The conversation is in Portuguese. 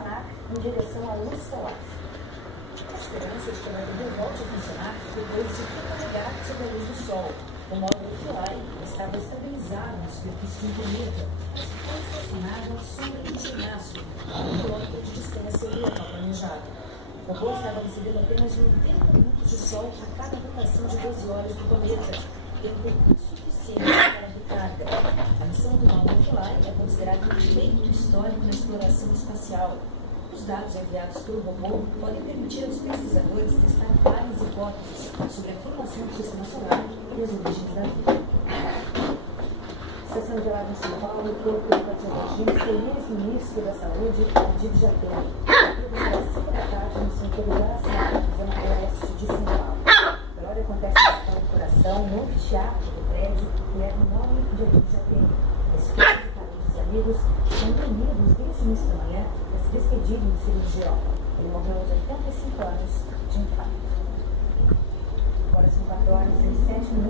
planar em direção à luz solar. A esperança de que a nave volte a funcionar depois de recarregar sob a luz do Sol. O módulo Philae estava estabilizado na superfície de um cometa, mas foi estacionado à sombra de um penhasco, a 1 quilômetro de distância do local planejado. O robô estava recebendo apenas 90 minutos de sol a cada rotação de 12 horas do cometa, tempo suficiente para a recarga. A missão do módulo Philae é considerada um feito histórico na exploração espacial. Os dados enviados pelo robô podem permitir aos pesquisadores testar várias hipóteses sobre a formação do sistema solar e as origens da vida. Estação de Lava em São Paulo, o corpo do patologista e ex-ministro da Saúde, Adib Jatene, às 5 da tarde no centro do Araçá, zona oeste de São Paulo. O velório acontece no Hospital do Coração, no anfiteatro do prédio, que leva o nome de Adib Jatene. Esposos, parentes e amigos estão reunidos desde o início da manhã para se despedirem do cirurgião. Ele morreu aos 85 anos de infarto. Agora são 4 horas e 7 minutos.